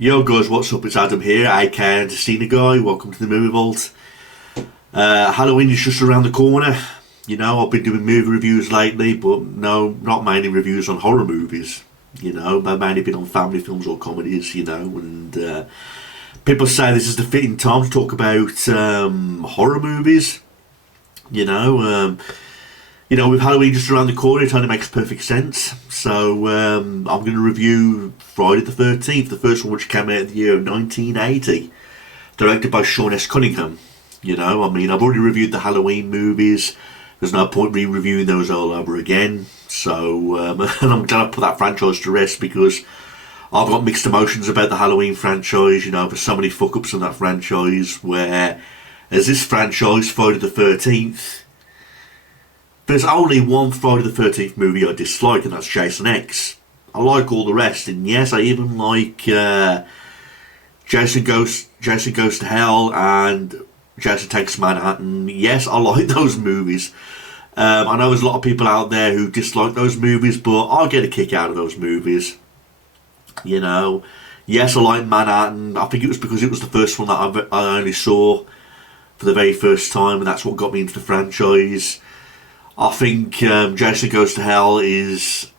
Yo guys, what's up? It's Adam here, aka Anticina Guy. Welcome to the Movie Vault. Halloween is just around the corner. You know, I've been doing movie reviews lately, but no, not mainly reviews on horror movies. You know, I've mainly been on family films or comedies, you know, and people say this is the fitting time to talk about horror movies. You know, with Halloween just around the corner, it only makes perfect sense. So I'm going to review Friday the 13th, the first one which came out in the year of 1980, directed by Sean S. Cunningham. You know, I mean, I've already reviewed the Halloween movies. There's no point re-reviewing those all over again. So, and I'm glad I put that franchise to rest because I've got mixed emotions about the Halloween franchise. You know, there's so many fuck-ups in that franchise where, as this franchise, Friday the 13th, there's only one Friday the 13th movie I dislike, and that's Jason X. I like all the rest, and yes, I even like Jason Goes to Hell and Jason Takes Manhattan. Yes, I like those movies. I know there's a lot of people out there who dislike those movies, but I get a kick out of those movies. You know, yes, I like Manhattan. I think it was because it was the first one that I only saw for the very first time, and that's what got me into the franchise. I think Jason Goes to Hell is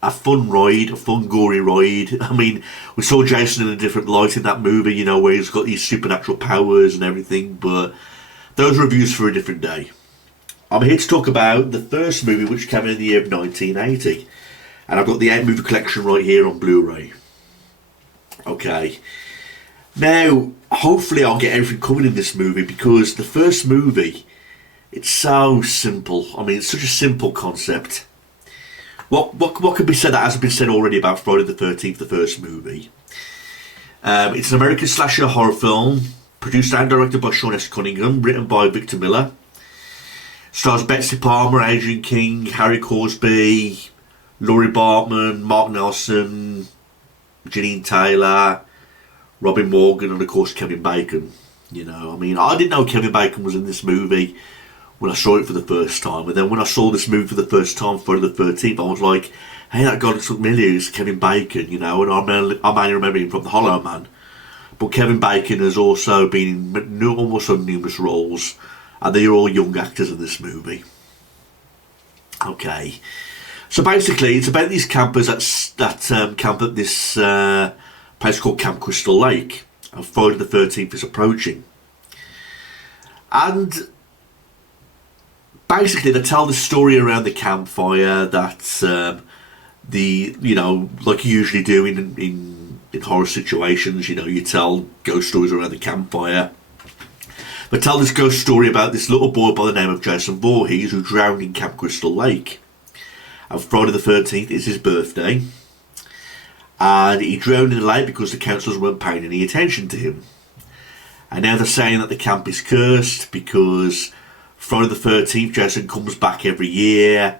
a fun ride, a fun gory ride. I mean, we saw Jason in a different light in that movie, you know, where he's got these supernatural powers and everything, but those reviews for a different day. I'm here to talk about the first movie which came in the year of 1980, and I've got the 8 movie collection right here on Blu-ray. Okay. Now, hopefully I'll get everything covered in this movie because the first movie, it's so simple. I mean, it's such a simple concept. What could be said that hasn't been said already about Friday the 13th, the first movie? It's an American slasher horror film, produced and directed by Sean S. Cunningham, written by Victor Miller. Stars Betsy Palmer, Adrienne King, Harry Corsby, Laurie Bartman, Mark Nelson, Janine Taylor, Robin Morgan, and of course Kevin Bacon. You know, I mean, I didn't know Kevin Bacon was in this movie when I saw it for the first time, and then when I saw this movie for the first time, Friday the 13th, I was like, hey, that guy looks familiar, it's Kevin Bacon, you know, and I mainly remember him from The Hollow Man. But Kevin Bacon has also been in almost on numerous roles, and they're all young actors in this movie. Okay, so basically it's about these campers that camp at this place called Camp Crystal Lake, and Friday the 13th is approaching. And basically they tell the story around the campfire that like you usually do in horror situations, you know, you tell ghost stories around the campfire. They tell this ghost story about this little boy by the name of Jason Voorhees who drowned in Camp Crystal Lake. And Friday the 13th is his birthday. And he drowned in the lake because the councillors weren't paying any attention to him. And now they're saying that the camp is cursed because Friday the 13th, Jason comes back every year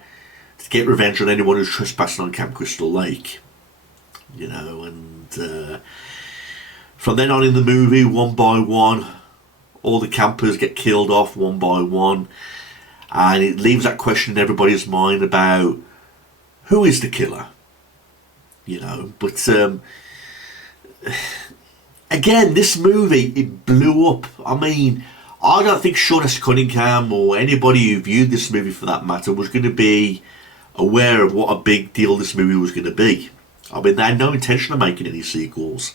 to get revenge on anyone who's trespassing on Camp Crystal Lake. You know, and from then on in the movie, one by one, all the campers get killed off one by one. And it leaves that question in everybody's mind about who is the killer? You know, but again, this movie, it blew up. I mean, I don't think Sean S. Cunningham or anybody who viewed this movie for that matter was going to be aware of what a big deal this movie was going to be. I mean, they had no intention of making any sequels.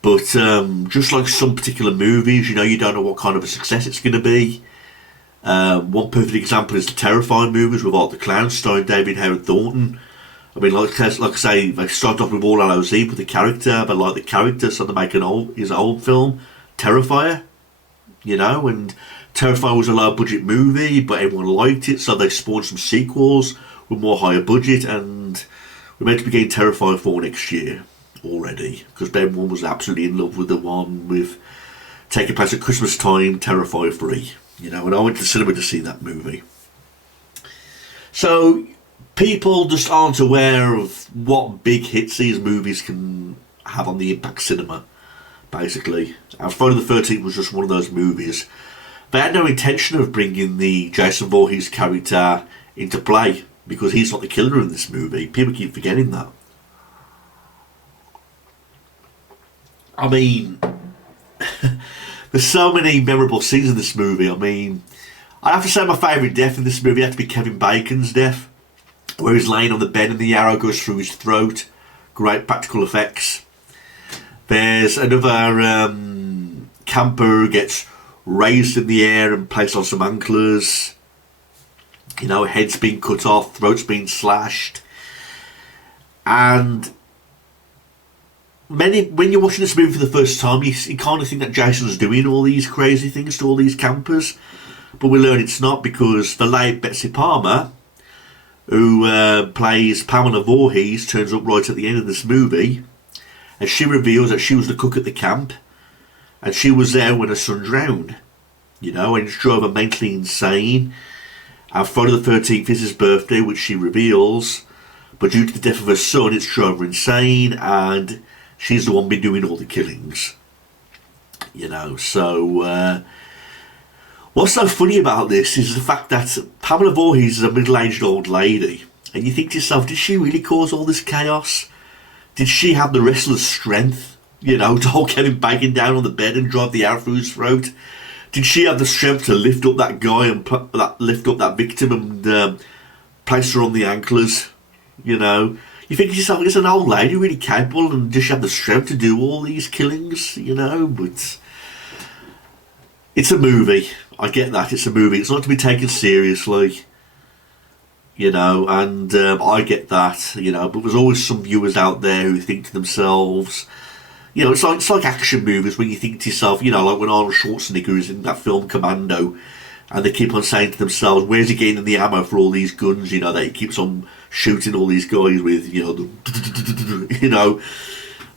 But just like some particular movies, you know, you don't know what kind of a success it's going to be. One perfect example is the Terrifying movies with Art the Clown starring David Howard Thornton. I mean, like I say, they started off with All Hallows Eve with the character, but like the character, so they make his old film, Terrifier. You know, and Terrifier was a low budget movie, but everyone liked it, so they spawned some sequels with more higher budget, and we're meant to be getting Terrifier 4 next year already, because everyone was absolutely in love with the one with taking place at Christmas time, Terrifier 3. You know, and I went to the cinema to see that movie. So people just aren't aware of what big hits these movies can have on the Impact Cinema, basically. And Friday the 13th was just one of those movies. They had no intention of bringing the Jason Voorhees character into play, because he's not the killer in this movie. People keep forgetting that. I mean, there's so many memorable scenes in this movie. I mean, I have to say my favourite death in this movie had to be Kevin Bacon's death, where he's laying on the bed and the arrow goes through his throat. Great practical effects. There's another camper who gets raised in the air and placed on some anklers. You know, head's been cut off, throat's been slashed. And when you're watching this movie for the first time, you kind of think that Jason's doing all these crazy things to all these campers. But we learn it's not, because the late Betsy Palmer, who plays Pamela Voorhees, turns up right at the end of this movie, and she reveals that she was the cook at the camp, and she was there when her son drowned, you know, and it drove her mentally insane. And Friday the 13th is his birthday, which she reveals, but due to the death of her son, it's drove her insane, and she's the one been doing all the killings, you know. So what's so funny about this is the fact that Pamela Voorhees is a middle-aged old lady, and you think to yourself, did she really cause all this chaos? Did she have the wrestler's strength, you know, to hold Kevin Bacon down on the bed and drive the arrow through his throat? Did she have the strength to lift up that guy and lift up that victim and place her on the anklers? You know, you think to yourself, is an old lady really capable, and does she have the strength to do all these killings? You know, but it's a movie. I get that, it's a movie. It's not to be taken seriously, you know, and I get that, you know, but there's always some viewers out there who think to themselves, you know, it's like action movies when you think to yourself, you know, like when Arnold Schwarzenegger is in that film Commando, and they keep on saying to themselves, where's he getting the ammo for all these guns, you know, that he keeps on shooting all these guys with, you know, you know.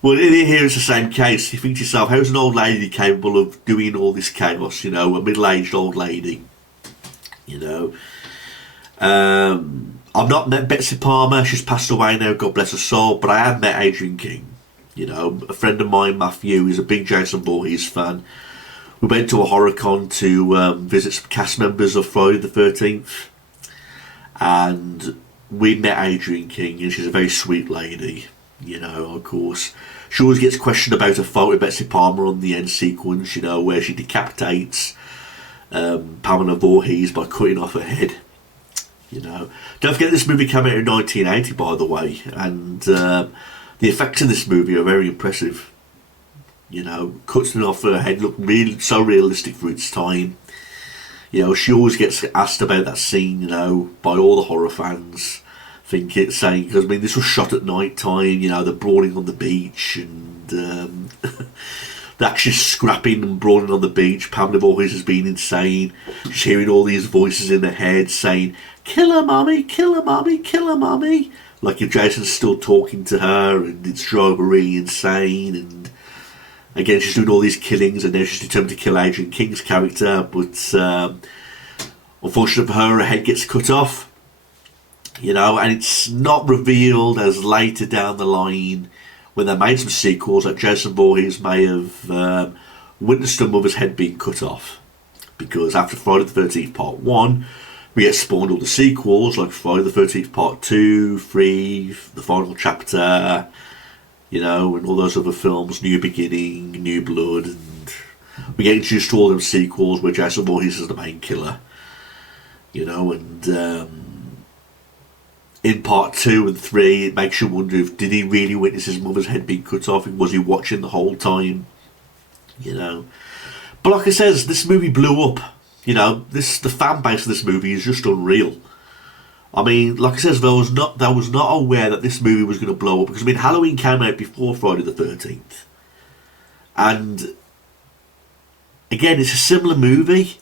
Well, in here it's the same case. You think to yourself, how's an old lady capable of doing all this chaos, you know, a middle-aged old lady, you know. I've not met Betsy Palmer, she's passed away now, God bless her soul, but I have met Adrian King, you know. A friend of mine, Matthew, is a big Jason Voorhees fan. We went to a horror con to visit some cast members of Friday the 13th, and we met Adrian King, and she's a very sweet lady, you know, of course. She always gets questioned about her fight with Betsy Palmer on the end sequence, you know, where she decapitates Pamela Voorhees by cutting off her head, you know. Don't forget this movie came out in 1980, by the way, and the effects in this movie are very impressive. You know, cutting off her head looked really so realistic for its time. You know, she always gets asked about that scene, you know, by all the horror fans. Saying, because I mean, this was shot at night time, you know, they're brawling on the beach, and they're actually scrapping and brawling on the beach. Pamela Voorhees has been insane. She's hearing all these voices in her head saying, kill her, mummy, kill her, mummy, kill her, mummy. Like if Jason's still talking to her, and it's driving her really insane. And again, she's doing all these killings, and now she's determined to kill Adrian King's character, but unfortunately for her head gets cut off. You know, and it's not revealed as later down the line, when they made some sequels, that Jason Voorhees may have witnessed her mother's head being cut off. Because after Friday the 13th Part 1, we get spawned all the sequels, like Friday the 13th Part 2, 3, the final chapter, you know, and all those other films, New Beginning, New Blood, and we get introduced to all them sequels where Jason Voorhees is the main killer. You know, and in part 2 and 3, it makes you wonder if did he really witness his mother's head being cut off, and was he watching the whole time, you know. But like I says, this movie blew up, you know. The fan base of this movie is just unreal. I mean, like I says, I was not aware that this movie was going to blow up, because I mean, Halloween came out before Friday the 13th, and again, it's a similar movie,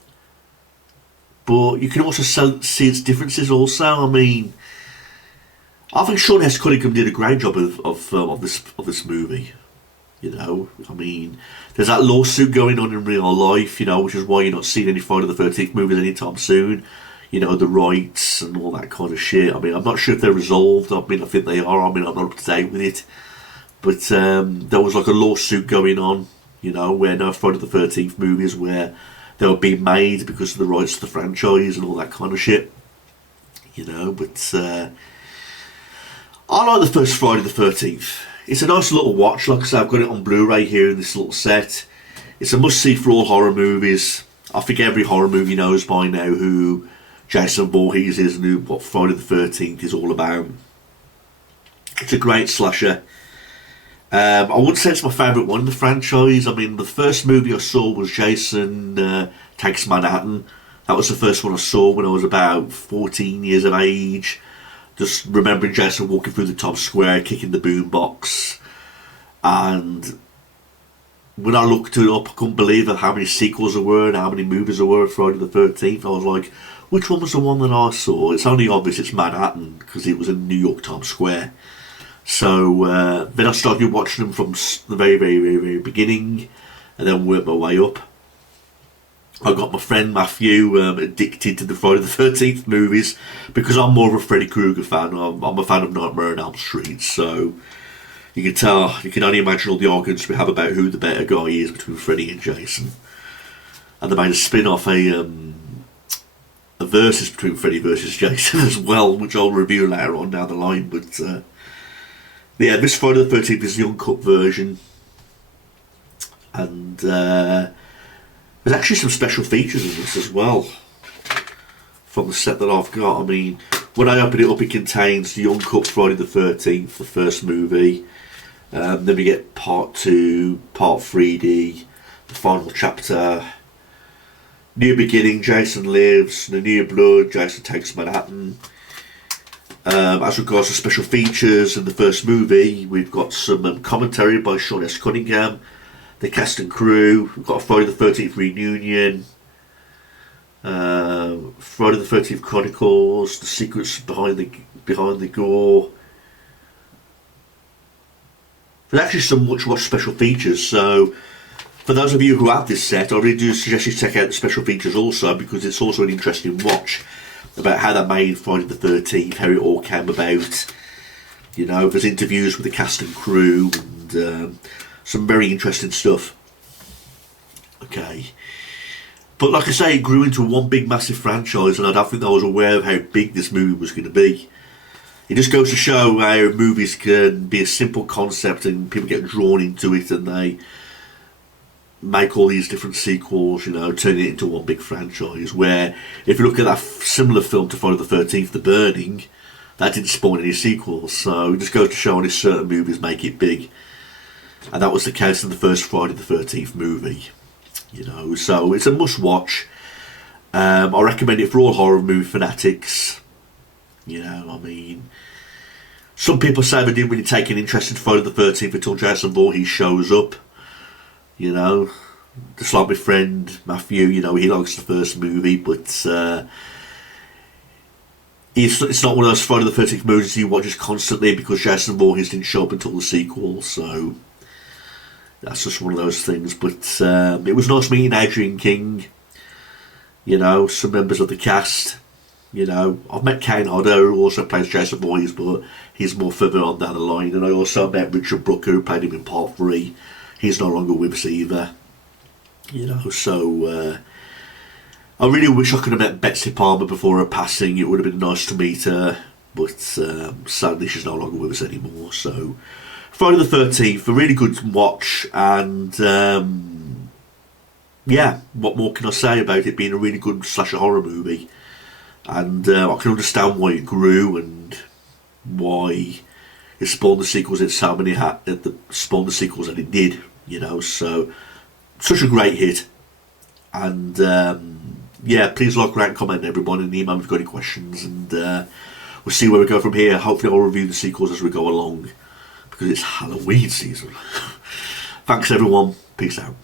but you can also see its differences also. I mean, I think Sean Hess Cunningham did a great job of this movie. You know, I mean, there's that lawsuit going on in real life, you know, which is why you're not seeing any Friday the 13th movies anytime soon. You know, the rights and all that kind of shit. I mean, I'm not sure if they're resolved. I mean, I think they are. I mean, I'm not up to date with it. But there was like a lawsuit going on, you know, where no Friday the 13th movies where they were being made because of the rights to the franchise and all that kind of shit. You know, but I like the first Friday the 13th. It's a nice little watch. Like I said, I've got it on Blu-ray here in this little set. It's a must-see for all horror movies. I think every horror movie knows by now who Jason Voorhees is and who what Friday the 13th is all about. It's a great slasher. I wouldn't say it's my favourite one in the franchise. I mean, the first movie I saw was Jason Takes Manhattan. That was the first one I saw when I was about 14 years of age. Just remembering Jason walking through the Times Square, kicking the boombox. And when I looked it up, I couldn't believe how many sequels there were and how many movies there were of Friday the 13th. I was like, which one was the one that I saw? It's only obvious it's Manhattan because it was in New York Times Square. So then I started watching them from the very, very, very, very beginning and then worked my way up. I got my friend Matthew addicted to the Friday the 13th movies because I'm more of a Freddy Krueger fan. I'm a fan of Nightmare on Elm Street, so you can tell, you can only imagine all the arguments we have about who the better guy is between Freddy and Jason. And they made a spin-off, a versus between Freddy versus Jason as well, which I'll review later on down the line. But yeah, this Friday the 13th is the uncut version. And there's actually some special features in this as well from the set that I've got. I mean, when I open it up, it contains the uncut Friday the 13th, the first movie. Then we get part 2, part 3D, the final chapter, New Beginning, Jason Lives, The New Blood, Jason Takes Manhattan. As regards to special features in the first movie, we've got some commentary by Sean S. Cunningham, the cast and crew. We've got a Friday the 13th reunion, Friday the 13th Chronicles, the secrets behind the gore. There's actually some much special features, so for those of you who have this set, I really do suggest you check out the special features also, because it's also an interesting watch about how they made Friday the 13th, how it all came about. You know, there's interviews with the cast and crew and some very interesting stuff. Okay. But like I say, it grew into one big massive franchise, and I don't think I was aware of how big this movie was going to be. It just goes to show how movies can be a simple concept and people get drawn into it and they make all these different sequels, you know, turning it into one big franchise. Where if you look at that similar film to Friday the 13th, The Burning, that didn't spawn any sequels. So it just goes to show how certain movies make it big. And that was the case in the first Friday the 13th movie. You know, so it's a must watch. I recommend it for all horror movie fanatics. You know, I mean, some people say they didn't really take an interest in Friday the 13th until Jason Voorhees shows up. You know, just like my friend Matthew, you know, he likes the first movie, but it's not one of those Friday the 13th movies he watches constantly because Jason Voorhees didn't show up until the sequel, so that's just one of those things. But it was nice meeting Adrian King, you know, some members of the cast. You know, I've met Kane Hodder, who also plays Jason Voorhees, but he's more further on down the line. And I also met Richard Brooker, who played him in part 3. He's no longer with us either. You know, so I really wish I could have met Betsy Palmer before her passing. It would have been nice to meet her, but sadly she's no longer with us anymore. So Friday the 13th, a really good watch, and yeah, what more can I say about it being a really good slasher horror movie? And I can understand why it grew and why it spawned the sequels it so many spawned the sequels that it did, you know. So such a great hit. And yeah, please like, rate, and comment everyone, and email if you've got any questions, and we'll see where we go from here. Hopefully I'll review the sequels as we go along because it's Halloween season. Thanks everyone, peace out.